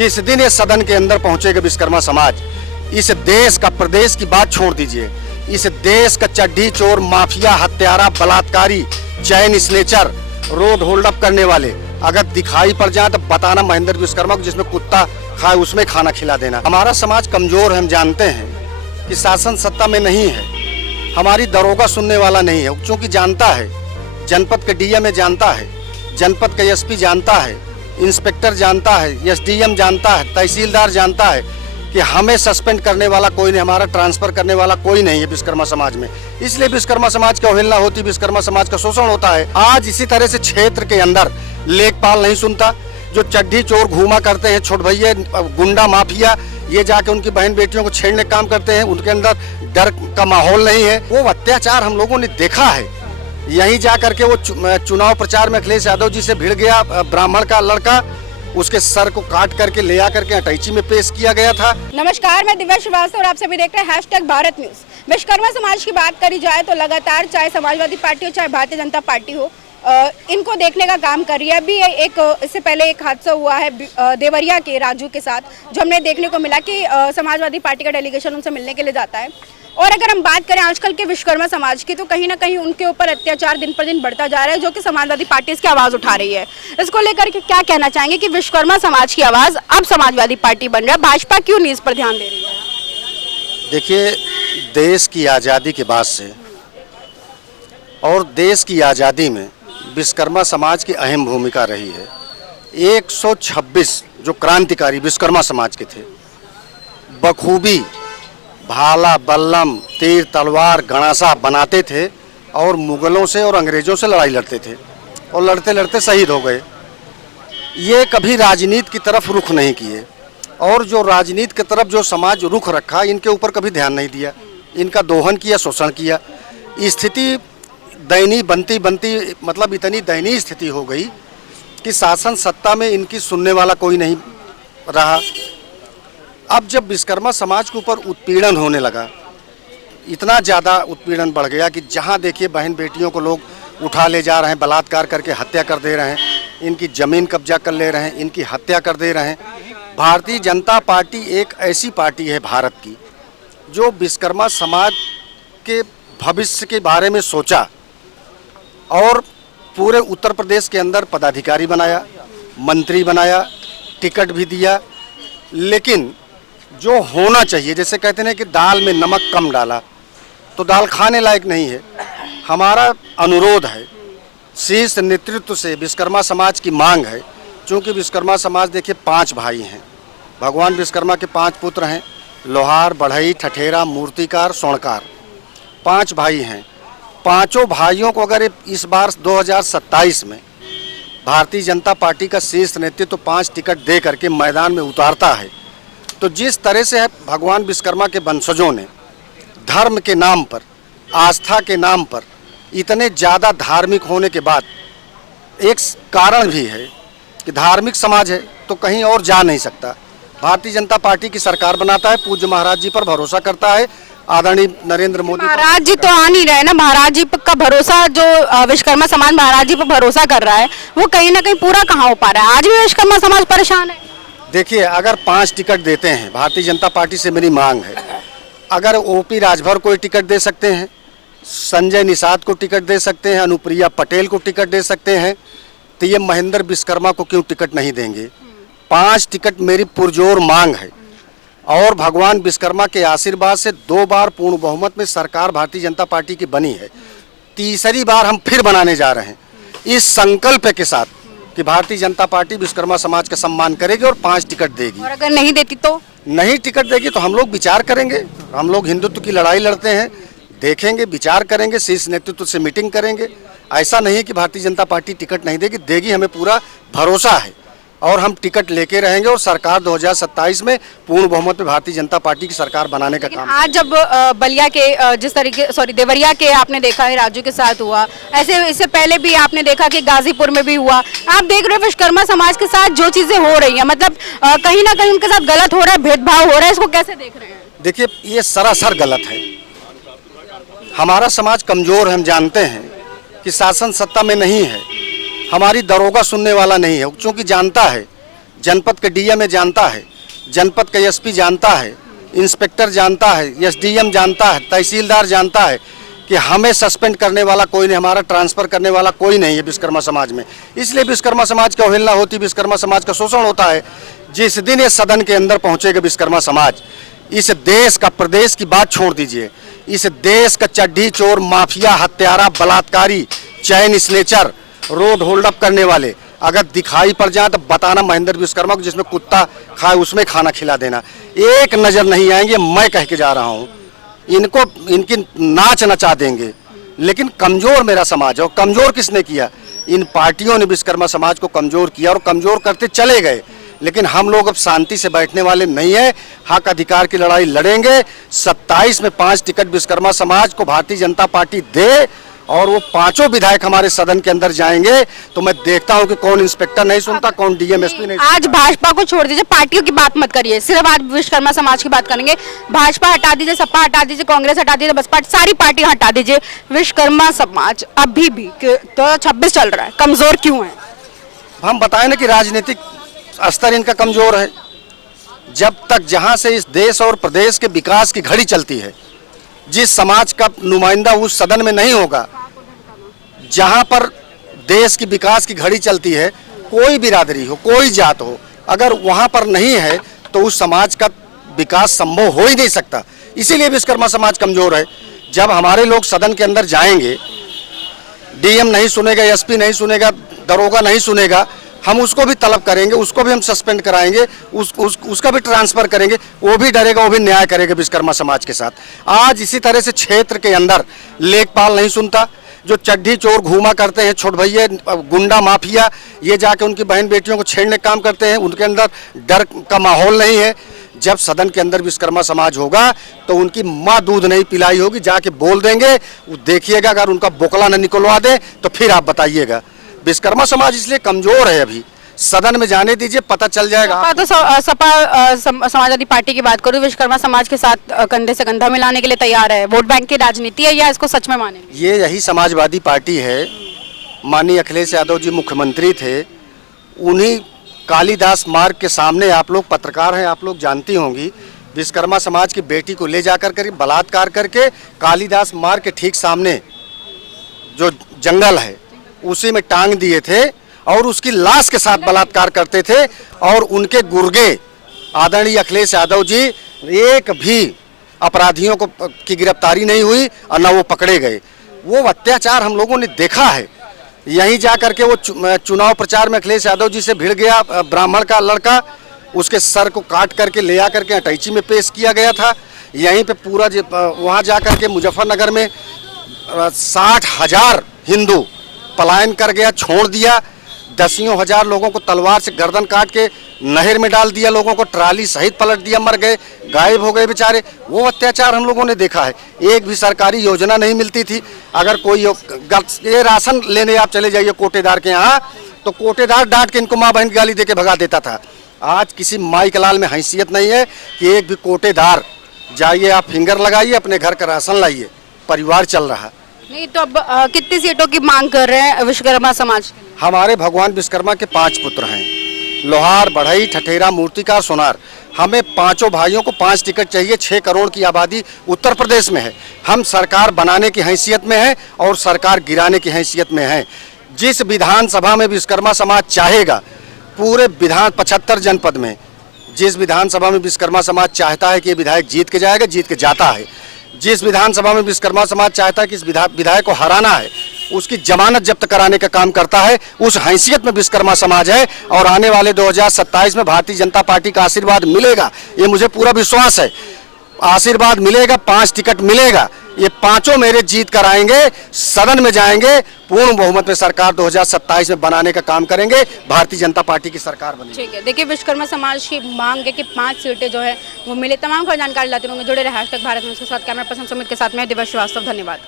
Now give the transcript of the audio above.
जिस दिन ये सदन के अंदर पहुंचेगा विश्वकर्मा समाज, इस देश का, प्रदेश की बात छोड़ दीजिए, इस देश का चड्डी चोर, माफिया, हत्यारा, बलात्कारी, चैन स्नेचर, रोड होल्ड अप करने वाले अगर दिखाई पड़ जाए तो बताना महेंद्र विश्वकर्मा को, जिसमें कुत्ता खाए उसमें खाना खिला देना। हमारा समाज कमजोर है, हम जानते हैं कि शासन सत्ता में नहीं है, हमारी दरोगा सुनने वाला नहीं है, क्योंकि जानता है, जनपद के डीएम जानता है, जनपद का एसपी जानता है, इंस्पेक्टर जानता है, एसडीएम जानता है, तहसीलदार जानता है कि हमें सस्पेंड करने वाला कोई नहीं, हमारा ट्रांसफर करने वाला कोई नहीं है विश्वकर्मा समाज में। इसलिए विश्वकर्मा समाज की अवहेलना होती, विश्वकर्मा समाज का शोषण होता है। आज इसी तरह से क्षेत्र के अंदर लेखपाल नहीं सुनता, जो चड्डी चोर घूमा करते हैं, छोट भैया, गुंडा, माफिया, ये जाके उनकी बहन बेटियों को छेड़ने का काम करते हैं, उनके अंदर डर का माहौल नहीं है। वो अत्याचार हम लोगों ने देखा है। यहीं जा करके वो चुनाव प्रचार में अखिलेश यादव जी से भिड़ गया ब्राह्मण का लड़का, उसके सर को काट करके ले आकर के अटैची में पेश किया गया था। नमस्कार, मैं दिव्या श्रीवास्तव और आप सभी देख रहे हैं #भारत न्यूज। विश्वकर्मा समाज की बात करी जाए तो लगातार चाहे समाजवादी पार्टी हो चाहे भारतीय जनता पार्टी हो, इनको देखने का काम कर रही है। अभी इससे पहले एक हादसा हुआ है देवरिया के राजू के साथ, जो हमने देखने को मिला कि समाजवादी पार्टी का डेलीगेशन उनसे मिलने के लिए जाता है। और अगर हम बात करें आजकल के विश्वकर्मा समाज की, तो कहीं ना कहीं उनके ऊपर अत्याचार दिन पर दिन बढ़ता जा रहा है, जो कि समाजवादी पार्टी इसकी आवाज़ उठा रही है। इसको लेकर के क्या कहना चाहेंगे कि विश्वकर्मा समाज की आवाज़ अब समाजवादी पार्टी बन रहा है, भाजपा क्यों नहीं इस पर ध्यान दे रही है? देखिए, देश की आज़ादी के बाद से और देश की आज़ादी में विश्वकर्मा समाज की अहम भूमिका रही है। 126 जो क्रांतिकारी विश्वकर्मा समाज के थे, बखूबी भाला, बल्लम, तीर, तलवार, गणासा बनाते थे और मुगलों से और अंग्रेज़ों से लड़ाई लड़ते थे और लड़ते लड़ते शहीद हो गए। ये कभी राजनीति की तरफ रुख नहीं किए, और जो राजनीति की तरफ जो समाज रुख रखा, इनके ऊपर कभी ध्यान नहीं दिया, इनका दोहन किया, शोषण किया। स्थिति दयनीय बनती मतलब इतनी दयनीय स्थिति हो गई कि शासन सत्ता में इनकी सुनने वाला कोई नहीं रहा। अब जब विश्वकर्मा समाज के ऊपर उत्पीड़न होने लगा, इतना ज़्यादा उत्पीड़न बढ़ गया कि जहाँ देखिए बहन बेटियों को लोग उठा ले जा रहे हैं, बलात्कार करके हत्या कर दे रहे हैं, इनकी ज़मीन कब्जा कर ले रहे हैं, इनकी हत्या कर दे रहे हैं। भारतीय जनता पार्टी एक ऐसी पार्टी है भारत की जो विश्वकर्मा समाज के भविष्य के बारे में सोचा और पूरे उत्तर प्रदेश के अंदर पदाधिकारी बनाया, मंत्री बनाया, टिकट भी दिया। लेकिन जो होना चाहिए, जैसे कहते हैं कि दाल में नमक कम डाला तो दाल खाने लायक नहीं है। हमारा अनुरोध है शीर्ष नेतृत्व से, विश्वकर्मा समाज की मांग है, क्योंकि विश्वकर्मा समाज देखिए 5 भाई हैं, भगवान विश्वकर्मा के 5 पुत्र हैं, लोहार, बढ़ई, ठठेरा, मूर्तिकार, स्वर्णकार, 5 भाई हैं। पांचों भाइयों को अगर इस बार 2027 में भारतीय जनता पार्टी का शीर्ष नेतृत्व 5 टिकट दे करके मैदान में उतारता है, तो जिस तरह से भगवान विश्वकर्मा के वंशजों ने धर्म के नाम पर, आस्था के नाम पर इतने ज़्यादा धार्मिक होने के बाद, एक कारण भी है कि धार्मिक समाज है तो कहीं और जा नहीं सकता। भारतीय जनता पार्टी की सरकार बनाता है, पूज्य महाराज जी पर भरोसा करता है, आदरणीय नरेंद्र मोदी। महाराज जी तो आ नहीं रहे ना, महाराज जी का भरोसा जो विश्वकर्मा समाज महाराज जी पर भरोसा कर रहा है, वो कहीं ना कहीं पूरा कहाँ हो पा रहा है? आज भी विश्वकर्मा समाज परेशान है। देखिए, अगर 5 टिकट देते हैं, भारतीय जनता पार्टी से मेरी मांग है, अगर ओपी राजभर को टिकट दे सकते हैं, संजय निषाद को टिकट दे सकते हैं, अनुप्रिया पटेल को टिकट दे सकते हैं, तो ये महेंद्र विश्वकर्मा को क्यों टिकट नहीं देंगे? 5 टिकट मेरी पुरजोर मांग है। और भगवान विश्वकर्मा के आशीर्वाद से 2 बार पूर्ण बहुमत में सरकार भारतीय जनता पार्टी की बनी है, तीसरी बार हम फिर बनाने जा रहे हैं इस संकल्प के साथ कि भारतीय जनता पार्टी विश्वकर्मा समाज का सम्मान करेगी और 5 टिकट देगी। और अगर नहीं देती तो? नहीं टिकट देगी तो हम लोग विचार करेंगे। हम लोग हिंदुत्व की लड़ाई लड़ते हैं, देखेंगे, विचार करेंगे, शीर्ष नेतृत्व से मीटिंग करेंगे। ऐसा नहीं कि भारतीय जनता पार्टी टिकट नहीं देगी, देगी, हमें पूरा भरोसा है और हम टिकट लेके रहेंगे और सरकार 2027 में पूर्ण बहुमत में भारतीय जनता पार्टी की सरकार बनाने का काम। आज जब बलिया के जिस तरीके देवरिया के आपने देखा है राजू के साथ हुआ, ऐसे इससे पहले भी आपने देखा कि गाजीपुर में भी हुआ। आप देख रहे हो विश्वकर्मा समाज के साथ जो चीजें हो रही हैं, मतलब कहीं ना कहीं उनके साथ गलत हो रहा है, भेदभाव हो रहा है, इसको कैसे देख रहे हैं? देखिए, ये सरासर गलत है। हमारा समाज कमजोर है, हम जानते हैं कि शासन सत्ता में नहीं है, हमारी दरोगा सुनने वाला नहीं है, क्योंकि जानता है, जनपद के डीएम जानता है, जनपद का एसपी जानता है, इंस्पेक्टर जानता है, एसडीएम जानता है, तहसीलदार जानता है कि हमें सस्पेंड करने वाला कोई नहीं, हमारा ट्रांसफ़र करने वाला कोई नहीं है विश्वकर्मा समाज में। इसलिए विश्वकर्मा समाज की अवहेलना होती, विश्वकर्मा समाज का शोषण होता है। जिस दिन ये सदन के अंदर पहुंचेगा विश्वकर्मा समाज, इस देश का, प्रदेश की बात छोड़ दीजिए, इस देश का चड्ढी चोर, माफिया, हत्यारा, बलात्कारी, चैन स्नेचर, रोड होल्ड अप करने वाले अगर दिखाई पड़ जाए तो बताना महेंद्र विश्वकर्मा को, जिसमें कुत्ता खाए उसमें खाना खिला देना। एक नज़र नहीं आएंगे, मैं कह के जा रहा हूँ। इनको, इनकी नाच नचा देंगे। लेकिन कमज़ोर मेरा समाज है, और कमज़ोर किसने किया? इन पार्टियों ने विश्वकर्मा समाज को कमज़ोर किया और कमज़ोर करते चले गए। लेकिन हम लोग अब शांति से बैठने वाले नहीं है, हक अधिकार की लड़ाई लड़ेंगे। 27 में 5 टिकट विश्वकर्मा समाज को भारतीय जनता पार्टी दे, और वो 5 विधायक हमारे सदन के अंदर जाएंगे तो मैं देखता हूं कि कौन इंस्पेक्टर नहीं सुनता, कौन डीएम एसपी नहीं सुनता। आज भाजपा को छोड़ दीजिए, पार्टियों की बात मत करिए, सिर्फ आज विश्वकर्मा समाज की बात करेंगे। भाजपा हटा दीजिए, सपा हटा दीजिए, कांग्रेस हटा दीजिए, बसपा, सारी पार्टियां हटा दीजिए। विश्वकर्मा समाज अभी भी 2026 चल रहा है, कमजोर क्यों है? हम बताएं ना कि राजनीतिक स्तर इनका कमजोर है। जब तक जहां से इस देश और प्रदेश के विकास की घड़ी चलती है, जिस समाज का नुमाइंदा उस सदन में नहीं होगा, जहां पर देश की विकास की घड़ी चलती है, कोई बिरादरी हो, कोई जात हो, अगर वहां पर नहीं है तो उस समाज का विकास संभव हो ही नहीं सकता। इसीलिए विश्वकर्मा समाज कमजोर है। जब हमारे लोग सदन के अंदर जाएंगे, डीएम नहीं सुनेगा, एसपी नहीं सुनेगा, दरोगा नहीं सुनेगा, हम उसको भी तलब करेंगे, उसको भी हम सस्पेंड कराएंगे, उसका भी ट्रांसफर करेंगे, वो भी डरेगा, वो भी न्याय करेगा विश्वकर्मा समाज के साथ। आज इसी तरह से क्षेत्र के अंदर लेखपाल नहीं सुनता, जो चड्ढी चोर घूमा करते हैं, छोट भैया, गुंडा, माफिया, ये जाके उनकी बहन बेटियों को छेड़ने का काम करते हैं, उनके अंदर डर का माहौल नहीं है। जब सदन के अंदर विश्वकर्मा समाज होगा तो उनकी माँ दूध नहीं पिलाई होगी, जाके बोल देंगे, देखिएगा। अगर उनका बोकला न निकलवा दे तो फिर आप बताइएगा। विश्वकर्मा समाज इसलिए कमजोर है, अभी सदन में जाने दीजिए, पता चल जाएगा। तो सपा समाजवादी पार्टी की बात करूं, विश्वकर्मा समाज के साथ कंधे से कंधा मिलाने के लिए तैयार है। वोट बैंक की राजनीति है या इसको सच में माने? ये यही समाजवादी पार्टी है। माननीय अखिलेश यादव जी मुख्यमंत्री थे, उन्हीं कालिदास मार्ग के सामने, आप लोग पत्रकार हैं, आप लोग जानती होंगी, विश्वकर्मा समाज की बेटी को ले जाकर के बलात्कार करके कालिदास मार्ग के ठीक सामने जो जंगल है उसी में टांग दिए थे और उसकी लाश के साथ बलात्कार करते थे। और उनके गुर्गे आदरणीय अखिलेश यादव जी, एक भी अपराधियों को की गिरफ्तारी नहीं हुई और न वो पकड़े गए। वो अत्याचार हम लोगों ने देखा है। यहीं जा करके वो चुनाव प्रचार में अखिलेश यादव जी से भिड़ गया ब्राह्मण का लड़का, उसके सर को काट करके ले आकर के अटैची में पेश किया गया था। यहीं पे पूरा वहाँ जा करके मुजफ्फरनगर में 60,000 हिंदू पलायन कर गया, छोड़ दिया। दसियों हजार लोगों को तलवार से गर्दन काट के नहर में डाल दिया, लोगों को ट्राली सहित पलट दिया, मर गए, गायब हो गए बेचारे। वो अत्याचार हम लोगों ने देखा है। एक भी सरकारी योजना नहीं मिलती थी। अगर कोई ये राशन लेने आप चले जाइए कोटेदार के यहाँ, तो कोटेदार डांट के इनको माँ बहन गाली दे के भगा देता था। आज किसी माई कलाल में हैसियत नहीं है कि एक भी कोटेदार जाइए, आप फिंगर लगाइए, अपने घर का राशन लाइए, परिवार चल रहा है। नहीं तो अब कितनी सीटों की मांग कर रहे हैं विश्वकर्मा समाज? हमारे भगवान विश्वकर्मा के 5 पुत्र हैं, लोहार, बढ़ई, ठठेरा, मूर्तिकार, सोनार। हमें 5 भाइयों को 5 टिकट चाहिए। 6 करोड़ की आबादी उत्तर प्रदेश में है। हम सरकार बनाने की हैसियत में हैं और सरकार गिराने की हैसियत में हैं। जिस विधानसभा में विश्वकर्मा समाज चाहेगा, पूरे 75 जनपद में जिस विधानसभा में विश्वकर्मा समाज चाहता है कि ये विधायक जीत के जाएगा, जीत के जाता है। जिस विधानसभा में विश्वकर्मा समाज चाहता है कि इस विधायक को हराना है, उसकी जमानत जब्त कराने का काम करता है। उस हैसियत में विश्वकर्मा समाज है और आने वाले 2027 में भारतीय जनता पार्टी का आशीर्वाद मिलेगा, ये मुझे पूरा विश्वास है। आशीर्वाद मिलेगा, 5 टिकट मिलेगा, ये 5 मेरे जीत कर आएंगे, सदन में जाएंगे, पूर्ण बहुमत में सरकार 2027 में बनाने का काम करेंगे, भारतीय जनता पार्टी की सरकार बनेगी। ठीक है, देखिए विश्वकर्मा समाज की मांग है कि 5 सीटें जो है वो मिले। तमाम खबर जानकारी लाते रहेंगे, जुड़े रहे #भारत न्यूज़ के साथ। कैमरा पर्सन सुमित के साथ मैं दिव्या श्रीवास्तव, धन्यवाद।